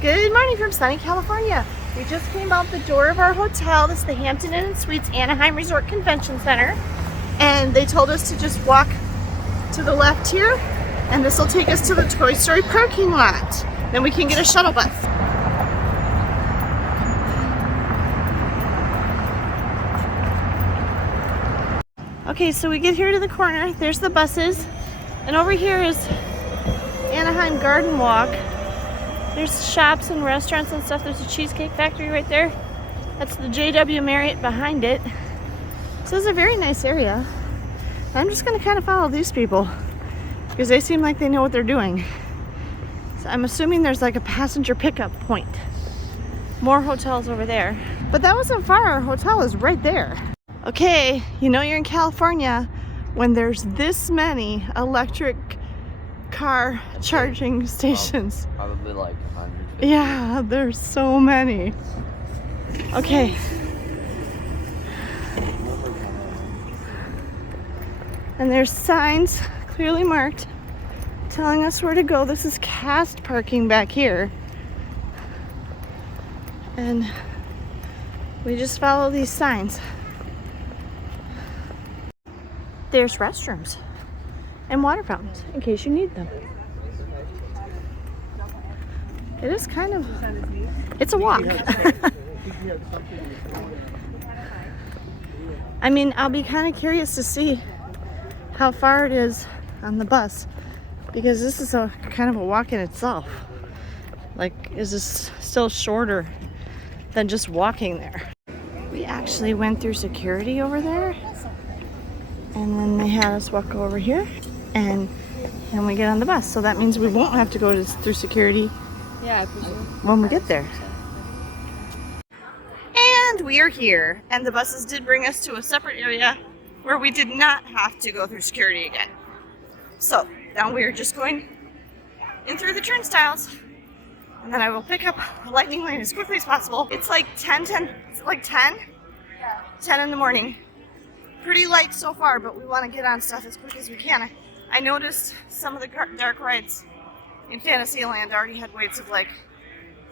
Good morning from sunny California. We just came out the door of our hotel. This is the Hampton Inn & Suites Anaheim Resort Convention Center. And they told us to just walk to the left here, and this will take us to the Toy Story parking lot. Then we can get a shuttle bus. Okay, so we get here to the corner. There's the buses. And over here is Anaheim Garden Walk. There's shops and restaurants and stuff. There's a Cheesecake Factory right there. That's the JW Marriott behind it. So it's a very nice area. I'm just gonna kind of follow these people because they seem like they know what they're doing. So I'm assuming there's like a passenger pickup point. More hotels over there. But that wasn't far. Our hotel is right there. Okay, you know you're in California when there's this many electric car charging stations. Probably like 150. Yeah, there's so many. Okay. And there's signs clearly marked telling us where to go. This is cast parking back here. And we just follow these signs. There's restrooms and water fountains in case you need them. It is kind of, it's a walk. I mean, I'll be kind of curious to see how far it is on the bus because this is a kind of a walk in itself. Like, is this still shorter than just walking there? We actually went through security over there. And then they had us walk over here, and then we get on the bus. So that means we won't have to go through security when we get there. And we are here. And the buses did bring us to a separate area where we did not have to go through security again. So now we are just going in through the turnstiles. And then I will pick up a lightning lane as quickly as possible. It's like 10 in the morning. Pretty light so far, but we want to get on stuff as quick as we can. I noticed some of the dark rides in Fantasyland already had waits of like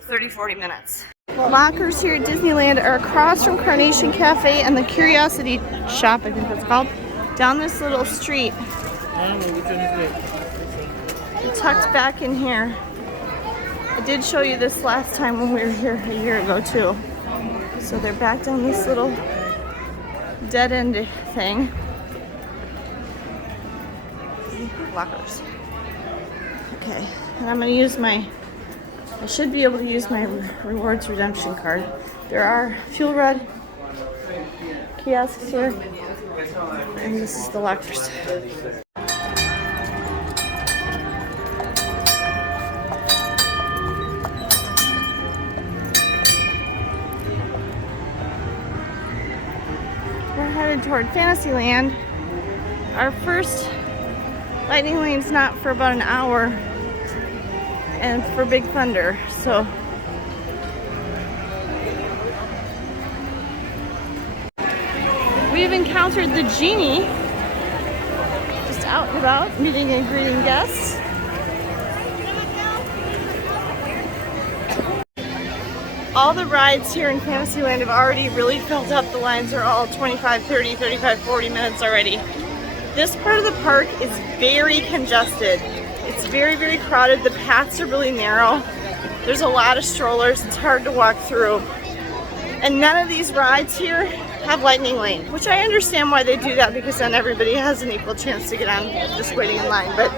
30-40 minutes. Lockers here at Disneyland are across from Carnation Cafe and the Curiosity Shop, I think that's called, down this little street. They're tucked back in here. I did show you this last time when we were here a year ago too. So they're back down this little dead end thing. Lockers. Okay, and I'm gonna use I should be able to use my rewards redemption card. There are fuel rod kiosks here, and this is the lockers. We're headed toward Fantasyland. Our first lightning lane's not for about an hour, and it's for Big Thunder, so. We've encountered the genie, just out and about, meeting and greeting guests. All the rides here in Fantasyland have already really filled up. The lines are all 25, 30, 35, 40 minutes already. This part of the park is very congested. It's very, very crowded. The paths are really narrow. There's a lot of strollers. It's hard to walk through. And none of these rides here have lightning lane, which I understand why they do that, because then everybody has an equal chance to get on just waiting in line. But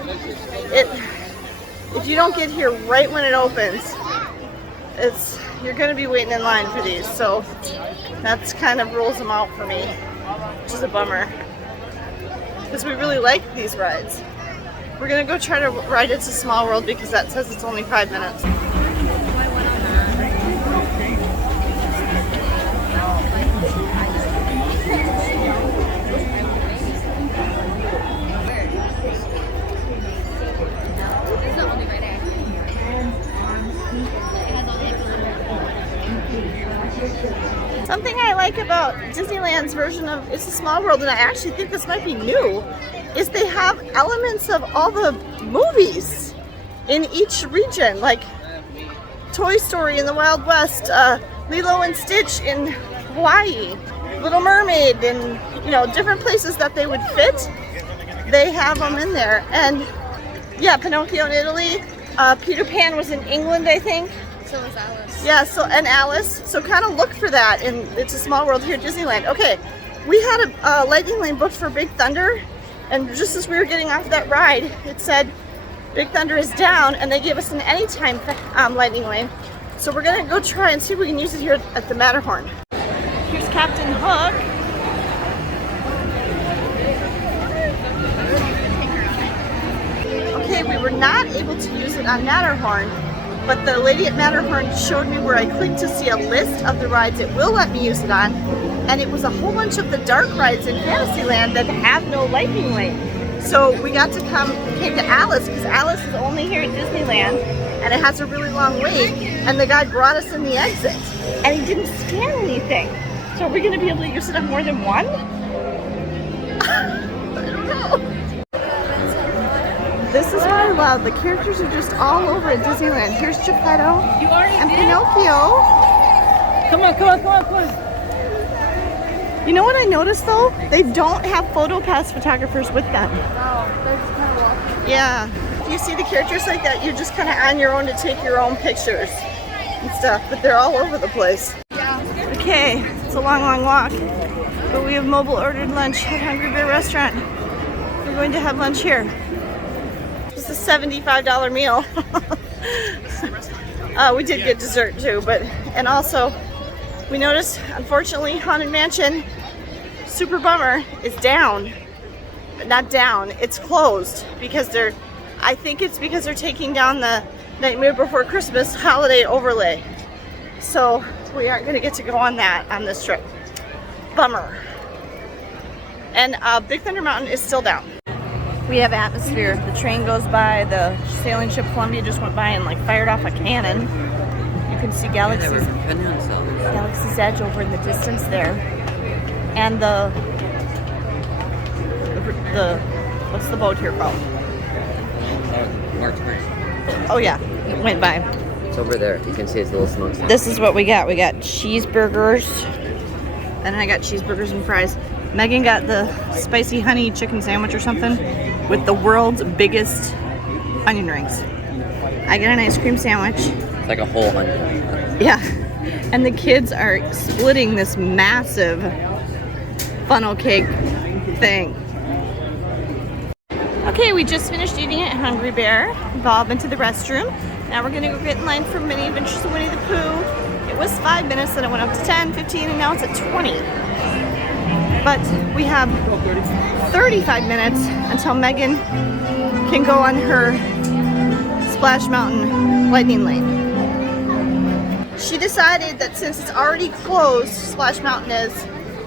if you don't get here right when it opens, you're going to be waiting in line for these. So that's kind of rules them out for me, which is a bummer, because we really like these rides. We're going to go try to ride It's a Small World because that says it's only 5 minutes. Something I like about Disneyland's version of It's a Small World, and I actually think this might be new, is they have elements of all the movies in each region. Like Toy Story in the Wild West, Lilo and Stitch in Hawaii, Little Mermaid, and you know, different places that they would fit. They have them in there. And yeah, Pinocchio in Italy. Peter Pan was in England, I think. So was Alice. Yeah, and Alice. So kind of look for that in It's a Small World here at Disneyland. Okay, we had a lightning lane booked for Big Thunder, and just as we were getting off that ride, it said Big Thunder is down, and they gave us an anytime lightning lane. So we're gonna go try and see if we can use it here at the Matterhorn. Here's Captain Hook. Okay, we were not able to use it on Matterhorn, but the lady at Matterhorn showed me where I clicked to see a list of the rides it will let me use it on, and it was a whole bunch of the dark rides in Fantasyland that have no lightning lane. So we got to came to Alice, because Alice is only here at Disneyland, and it has a really long wait, and the guy brought us in the exit, and he didn't scan anything. So are we going to be able to use it on more than one? I don't know. This is what I love. The characters are just all over at Disneyland. Here's Geppetto and Pinocchio. Come on, come on, come on, come on. You know what I noticed though? They don't have PhotoPass photographers with them. Wow, that's kind of lucky. Yeah. If you see the characters like that, you're just kind of on your own to take your own pictures and stuff, but they're all over the place. Yeah. Okay, it's a long, long walk, but we have mobile ordered lunch at Hungry Bear Restaurant. We're going to have lunch here. It's a $75 meal. We did get dessert too, and also we noticed, unfortunately, Haunted Mansion, super bummer, is down. But not down, it's closed because I think it's because they're taking down the Nightmare Before Christmas holiday overlay. So we aren't going to get to go on that on this trip. Bummer. And Big Thunder Mountain is still down. We have atmosphere. The train goes by, the sailing ship Columbia just went by and like fired off a cannon. You can see Galaxy's Edge over in the distance there. And the what's the boat here called? March Green. Oh yeah, it went by. It's over there. You can see it's a little smokestack. This is what we got. We got cheeseburgers, and I got cheeseburgers and fries. Megan got the spicy honey chicken sandwich or something with the world's biggest onion rings. I got an ice cream sandwich. It's like a whole onion. Yeah. And the kids are splitting this massive funnel cake thing. Okay, we just finished eating at Hungry Bear. We've all been to the restroom. Now we're gonna go get in line for Mini Adventures of Winnie the Pooh. It was 5 minutes, then it went up to 10, 15, and now it's at 20. But we have 35 minutes until Megan can go on her Splash Mountain lightning lane. She decided that since it's already closed, Splash Mountain is,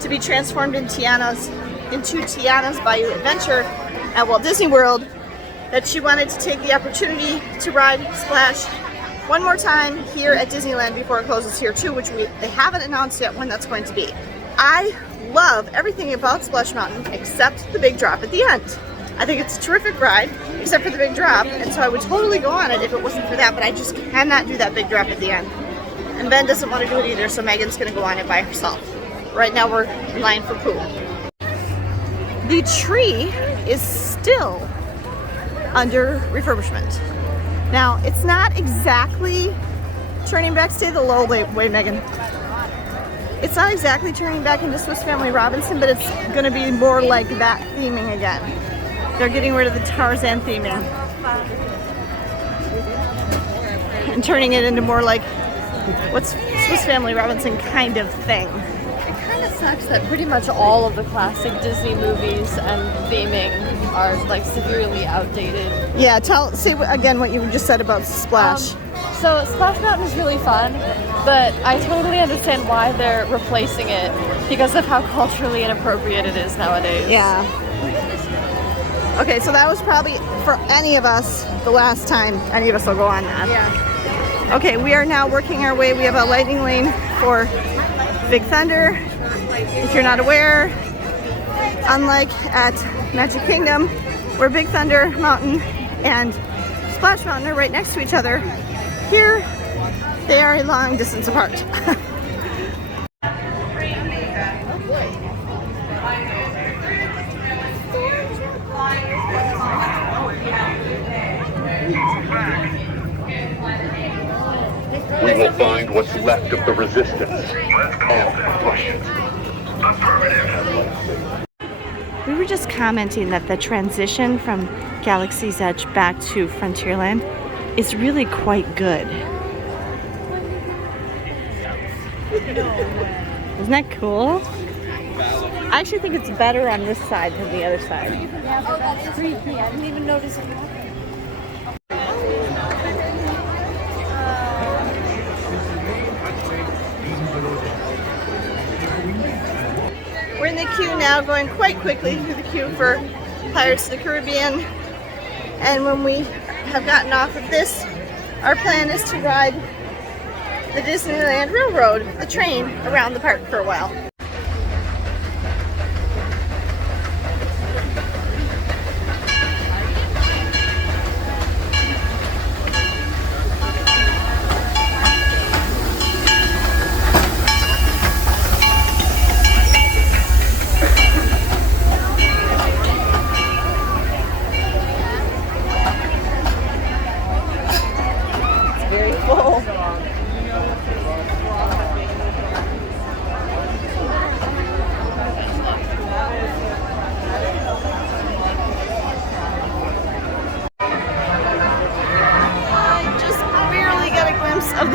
to be transformed into Tiana's Bayou Adventure at Walt Disney World, that she wanted to take the opportunity to ride Splash one more time here at Disneyland before it closes here too, which they haven't announced yet when that's going to be. I love everything about Splash Mountain except the big drop at the end. I think it's a terrific ride, except for the big drop, and so I would totally go on it if it wasn't for that, but I just cannot do that big drop at the end. And Ben doesn't want to do it either, so Megan's going to go on it by herself. Right now we're in line for Pooh. The tree is still under refurbishment. Now, it's not exactly turning back, stay the low way, Megan. It's not exactly turning back into Swiss Family Robinson, but it's going to be more like that theming again. They're getting rid of the Tarzan theming and turning it into more like what's Swiss Family Robinson kind of thing. It kind of sucks that pretty much all of the classic Disney movies and theming are like severely outdated. Yeah, say again what you just said about Splash. So Splash Mountain is really fun, but I totally understand why they're replacing it because of how culturally inappropriate it is nowadays. Yeah. Okay, so that was probably, for any of us, the last time any of us will go on that. Yeah. Okay, we are now working our way. We have a lightning lane for Big Thunder. If you're not aware, unlike at Magic Kingdom, where Big Thunder Mountain and Splash Mountain are right next to each other, here They are a long distance apart. We will find what's left of the resistance and crush it. We were just commenting that the transition from Galaxy's Edge back to Frontierland is really quite good. Isn't that cool? I actually think it's better on this side than the other side. Oh, that is creepy. I didn't even notice it. We're in the queue now, going quite quickly through the queue for Pirates of the Caribbean. And when we have gotten off of this, our plan is to ride the Disneyland Railroad, the train, around the park for a while. Of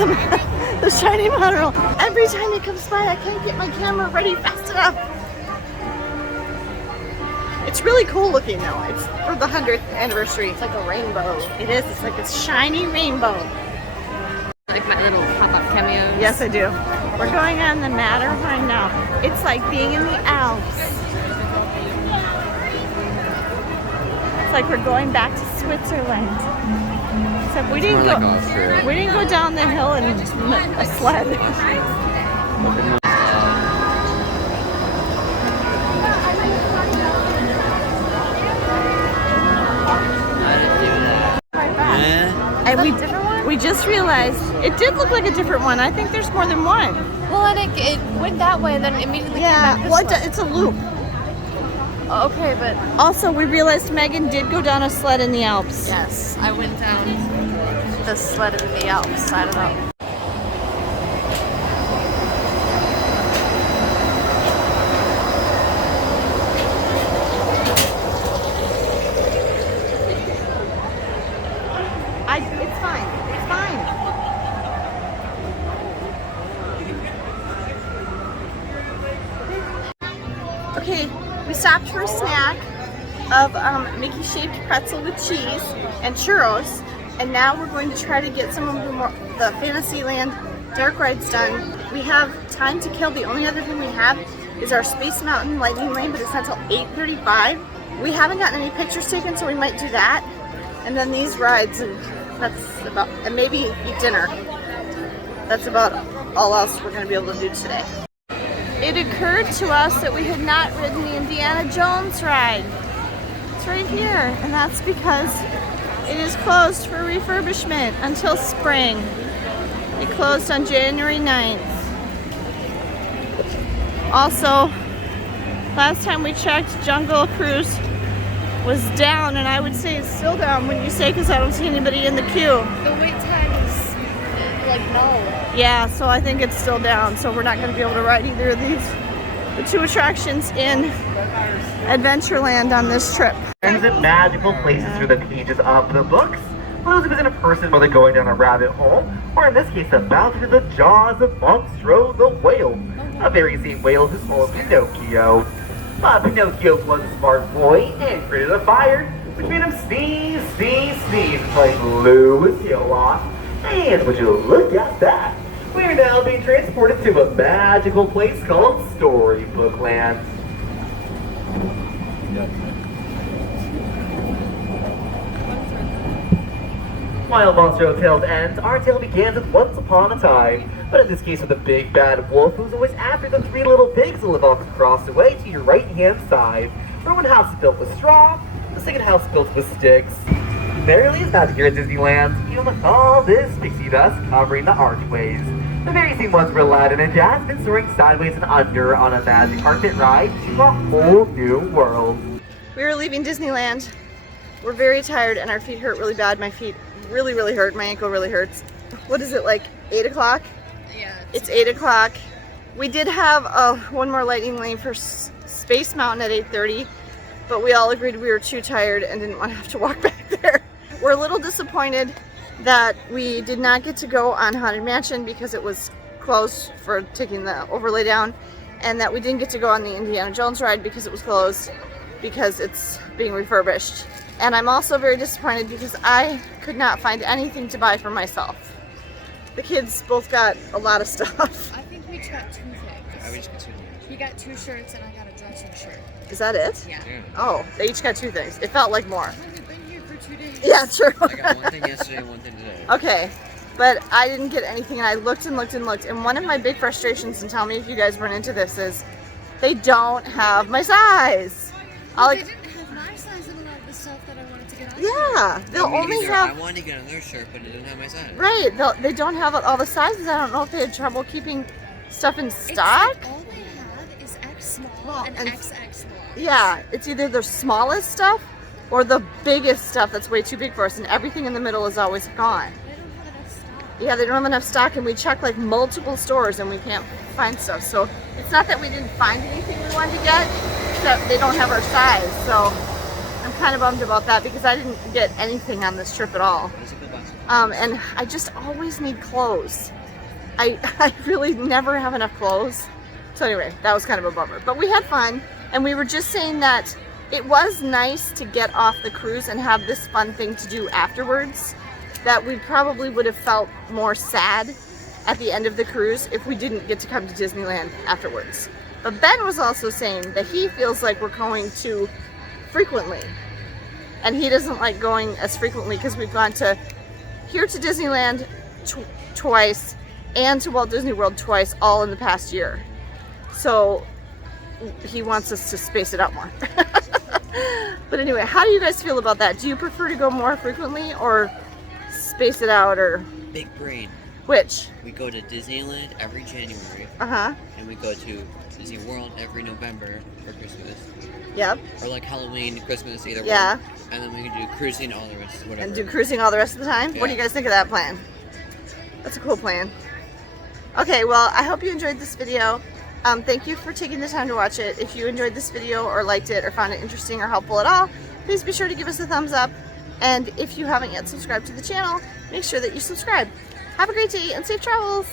the shiny monorail. Every time it comes by, I can't get my camera ready fast enough. It's really cool looking though. It's for the 100th anniversary. It's like a rainbow. It is. It's like a shiny rainbow. Like my little pop-up cameos. Yes, I do. We're going on the Matterhorn now. It's like being in the Alps. It's like we're going back to Switzerland. Except we didn't go down the hill in a sled. And we just realized it did look like a different one. I think there's more than one. Well, and it went that way and then immediately came back this way. It's a loop. Okay, but also we realized Megan did go down a sled in the Alps. yes, I went down the sled in the Alps. I don't know. It's fine. It's fine. Okay, we stopped for a snack of Mickey-shaped pretzel with cheese and churros, and now we're going to try to get some of the Fantasyland dark rides done. We have time to kill. The only other thing we have is our Space Mountain Lightning Lane, but it's not until 8:35. We haven't gotten any pictures taken, so we might do that. And then these rides, and that's about, and maybe eat dinner. That's about all else we're going to be able to do today. It occurred to us that we had not ridden the Indiana Jones ride. It's right here, and that's because it is closed for refurbishment until spring. It closed on January 9th. Also, last time we checked, Jungle Cruise was down, and I would say it's still down when you say, because I don't see anybody in the queue. The wait time is like no. Yeah, so I think it's still down, so we're not going to be able to ride either of these. The two attractions in Adventureland on this trip. Visit magical places through the pages of the books. For those who visit a person, whether going down a rabbit hole, or in this case, about through the jaws of Monstro the whale. A very same whale who's called Pinocchio. But Pinocchio was a smart boy and created a fire, which made him sneeze, sneeze, sneeze, like blew his tail off. And would you look at that? We are now being transported to a magical place called Storybookland. While Monstro Tales ends, our tale begins with Once Upon a Time, but in this case with a big bad wolf who's always after the three little pigs who live across the way to your right hand side. For one house is built with straw, the second house is built with sticks. barely as bad here at Disneyland, even with all this pixie dust covering the archways. The very same ones where Aladdin and Jasmine soaring sideways and under on a magic carpet ride to a whole new world. We were leaving Disneyland. We're very tired and our feet hurt really bad. My feet really, really hurt. My ankle really hurts. What is it, like 8 o'clock? Yeah. It's 8 o'clock. We did have one more lightning lane for Space Mountain at 8:30, but we all agreed we were too tired and didn't want to have to walk back there. We're a little disappointed that we did not get to go on Haunted Mansion because it was closed for taking the overlay down, and that we didn't get to go on the Indiana Jones ride because it was closed because it's being refurbished. And I'm also very disappointed because I could not find anything to buy for myself. The kids both got a lot of stuff. I think we each got 2 things. I just consider He got 2 shirts and I got a dressing shirt. Is that it? Yeah. Oh, they each got 2 things. It felt like more. We've been here for 2 days. Yeah, true. I got one thing yesterday and one thing today. Okay, but I didn't get anything and I looked and looked and looked, and one of my big frustrations, and tell me if you guys run into this, is they don't have my size. Well, they didn't have my size in a lot of the stuff that I wanted to get on. Yeah, they'll only have... I wanted to get another shirt, but it didn't have my size. Right, they don't have all the sizes. I don't know if they had trouble keeping stuff in It's stock. like all they have is X small Well, and and- XX small. Yeah, it's either the smallest stuff or the biggest stuff that's way too big for us, and everything in the middle is always gone. They don't have enough stock. Yeah, they don't have enough stock, and we checked like multiple stores and we can't find stuff. So it's not that we didn't find anything we wanted to get, it's that they don't have our size. So I'm kind of bummed about that because I didn't get anything on this trip at all. That's a good box. And I just always need clothes. I really never have enough clothes. So anyway, that was kind of a bummer. But we had fun, and we were just saying that it was nice to get off the cruise and have this fun thing to do afterwards, that we probably would have felt more sad at the end of the cruise if we didn't get to come to Disneyland afterwards. But Ben was also saying that he feels like we're going too frequently. And he doesn't like going as frequently because we've gone to here to Disneyland twice and to Walt Disney World twice, all in the past year. So he wants us to space it out more. But anyway, how do you guys feel about that? Do you prefer to go more frequently or space it out, or Big brain. which? We go to Disneyland every January, Uh-huh. and we go to Disney World every November for Christmas. Yep. Or like Halloween, Christmas, either Yeah. one. And then we can do cruising all the rest, whatever. And do cruising all the rest of the time? What do you Yeah. guys think of that plan? That's a cool plan. Okay, well, I hope you enjoyed this video. Thank you for taking the time to watch it. If you enjoyed this video or liked it or found it interesting or helpful at all, please be sure to give us a thumbs up. And if you haven't yet subscribed to the channel, make sure that you subscribe. Have a great day and safe travels!